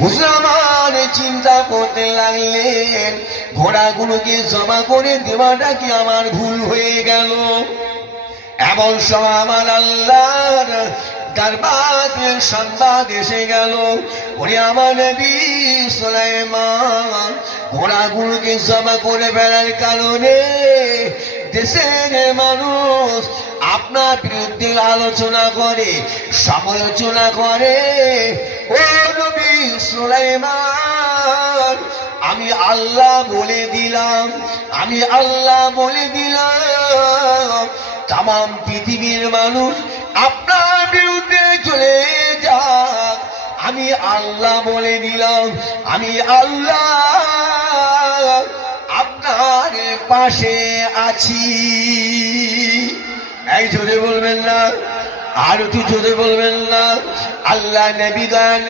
হুজুর আমার চিন্তা করতে লাগলেন, ঘোড়াগুলোকে জমা করে দেওয়াটা কি আমার ভুল হয়ে গেল? এমন সময় আমার আল্লাহর দরবারে সংবাদ এসে গেল, ওরে আমার নবী সুলাইমান, ঘোড়াগুলোকে জমা করে ফেলার কারণে দেশের মানুষ আপনার বিরুদ্ধে আলোচনা করে, সমালোচনা করে। ও নবী সুলাইমান, আমি আল্লাহ বলে দিলাম, আমি আল্লাহ বলে দিলাম, তাম পৃথিবীর মানুষ আপনার বিরুদ্ধে চলে যাক, আমি আল্লাহ বলে দিলাম, আমি আল্লাহ আপনার পাশে আছি। এই জোরে বলবেন না? আর একটু জোরে বলবেন না? আল্লাহ নবী গান